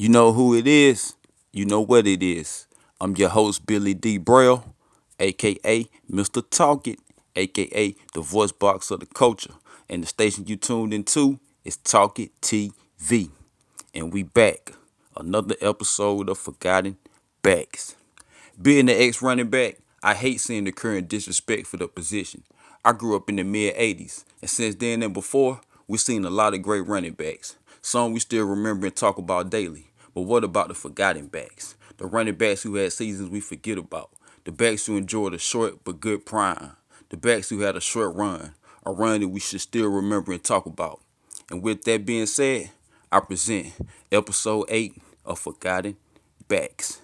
You know who it is. You know what it is. I'm your host, Billy D. Braille, aka Mr. Talk It, aka the voice box of the culture. And the station you tuned into is Talk It TV. And we back. Another episode of Forgotten Backs. Being the ex running back, I hate seeing the current disrespect for the position. I grew up in the mid 80s, and since then and before, we've seen a lot of great running backs. Some we still remember and talk about daily. But what about the forgotten backs? The running backs who had seasons we forget about. The backs who enjoyed a short but good prime. The backs who had a short run. A run that we should still remember and talk about. And with that being said, I present episode 8 of Forgotten Backs.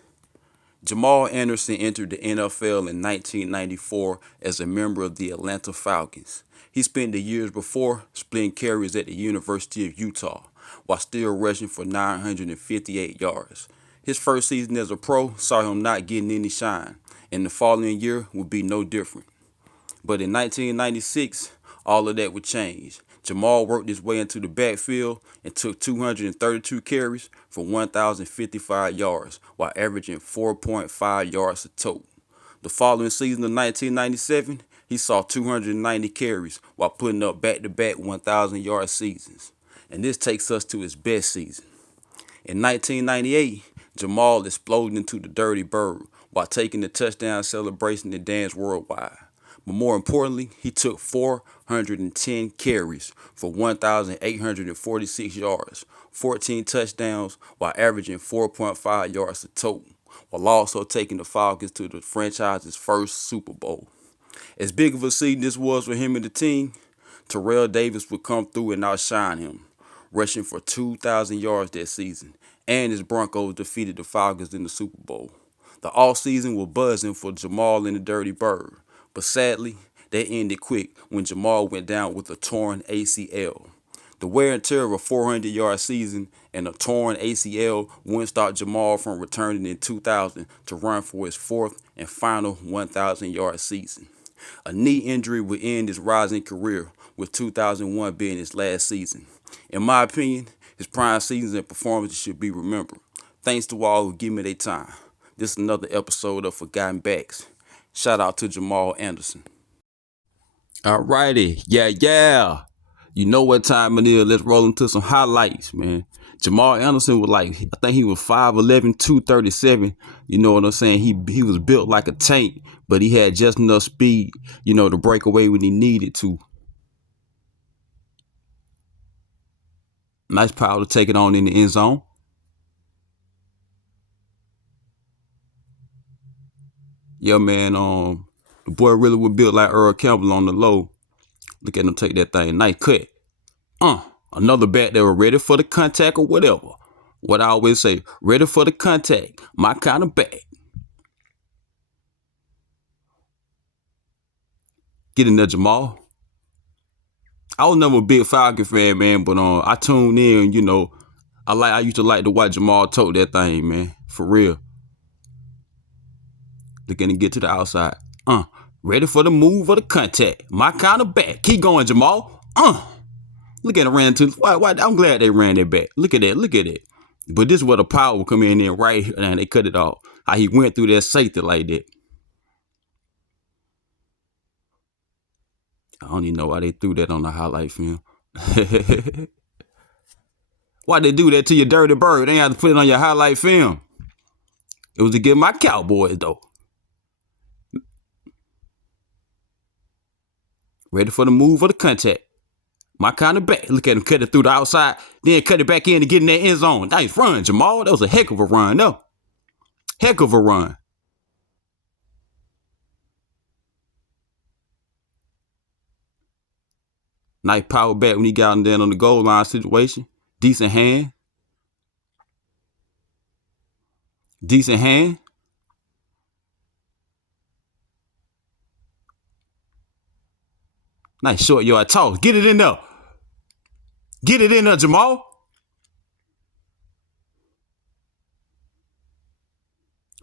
Jamal Anderson entered the NFL in 1994 as a member of the Atlanta Falcons. He spent the years before splitting carries at the University of Utah while still rushing for 958 yards. His first season as a pro saw him not getting any shine, and the following year would be no different. But in 1996, all of that would change. Jamal worked his way into the backfield and took 232 carries for 1,055 yards while averaging 4.5 yards a total. The following season of 1997, he saw 290 carries while putting up back-to-back 1,000-yard seasons. And this takes us to his best season. In 1998, Jamal exploded into the Dirty Bird while taking the touchdown celebration and dance worldwide. But more importantly, he took 410 carries for 1,846 yards, 14 touchdowns, while averaging 4.5 yards a total, while also taking the Falcons to the franchise's first Super Bowl. As big of a season this was for him and the team, Terrell Davis would come through and outshine him, rushing for 2,000 yards that season, and his Broncos defeated the Falcons in the Super Bowl. The offseason was buzzing for Jamal and the Dirty Bird, but sadly, that ended quick when Jamal went down with a torn ACL. The wear and tear of a 400-yard season and a torn ACL wouldn't stop Jamal from returning in 2000 to run for his fourth and final 1,000-yard season. A knee injury would end his rising career, with 2001 being his last season. In my opinion, his prime seasons and performances should be remembered. Thanks to all who give me their time. This is another episode of Forgotten Backs. Shout out to Jamal Anderson. Alrighty, yeah. You know what time it is. Let's roll into some highlights, man. Jamal Anderson was I think he was 5'11", 237. You know what I'm saying? He was built like a tank, but he had just enough speed, to break away when he needed to. Nice power to take it on in the end zone. Yeah, man, the boy really was built like Earl Campbell on the low. Look at him take that thing. Nice cut. Another back that was ready for the contact or whatever. What I always say, ready for the contact. My kind of back. Get in there, Jamal. I was never a big Falcon fan, man, but I tuned in, I used to like to watch Jamal tote that thing, man. For real. Looking to get to the outside. Ready for the move or the contact. My kind of back. Keep going, Jamal. Look at it ran to. Why? I'm glad they ran that back. Look at that. But this is where the power will come in there right here, and they cut it off. How he went through that safety like that. I don't even know why they threw that on the highlight film. Why they do that to your Dirty Bird? They ain't have to put it on your highlight film. It was to get my Cowboys, though. Ready for the move or the contact. My kind of back. Look at him cut it through the outside, then cut it back in to get in that end zone. Nice run, Jamal. That was a heck of a run, though. Heck of a run. Nice power back when he got him down on the goal line situation. Decent hand. Nice short yard toss. Get it in there. Jamal.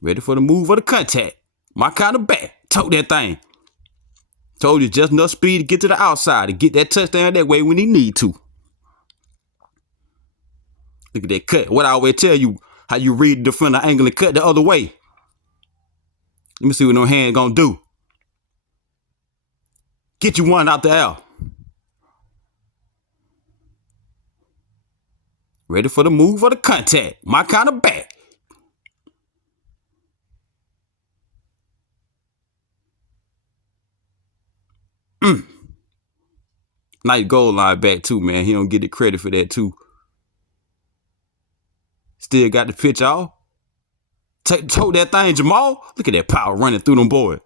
Ready for the move or the contact. My kind of back. Tote that thing. Told you just enough speed to get to the outside and get that touchdown that way when he need to. Look at that cut. What I always tell you, how you read the defender angle and cut the other way. Let me see what no hand gonna do. Get you one out the L. Ready for the move or the contact. My kind of back. Nice goal line back too, man. He don't get the credit for that too. Still got the pitch off. Tote that thing, Jamal. Look at that power running through them boys.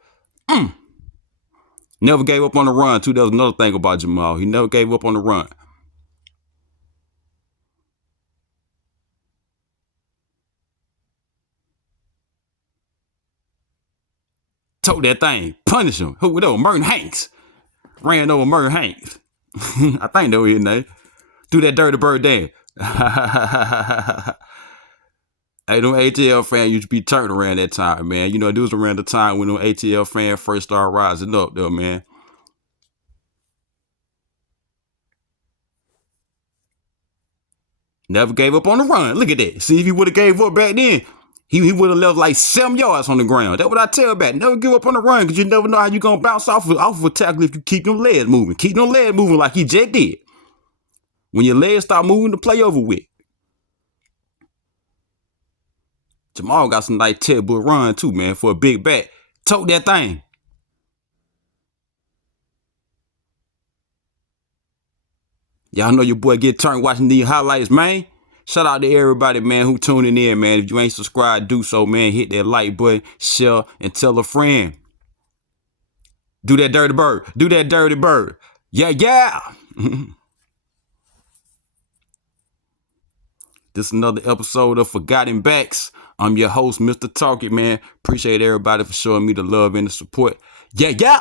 Never gave up on the run too. That was another thing about Jamal. He never gave up on the run. Tote that thing. Punish him. Who that was? Merton Hanks. Ran over Merton Hanks. I think that was his name. Do that dirty bird dance. Hey, them ATL fans used to be turned around that time, man. You know, this was around the time when them ATL fans first started rising up there, man. Never gave up on the run. Look at that. See, if he would have gave up back then, he would have left like 7 yards on the ground. That's what I tell back. Never give up on the run because you never know how you're going to bounce off of a tackle if you keep them legs moving. Keep them legs moving like he just did. When your legs start moving, the play over with. Jamal got some nice terrible run too, man, for a big back. Tote that thing. Y'all know your boy get turned watching these highlights, man. Shout out to everybody, man, who tuning in, man. If you ain't subscribed, do so, man. Hit that like button, share, and tell a friend. Do that dirty bird. Do that dirty bird. Yeah, yeah. This is another episode of Forgotten Backs. I'm your host, Mr. Talk It, man. Appreciate everybody for showing me the love and the support. Yeah, yeah.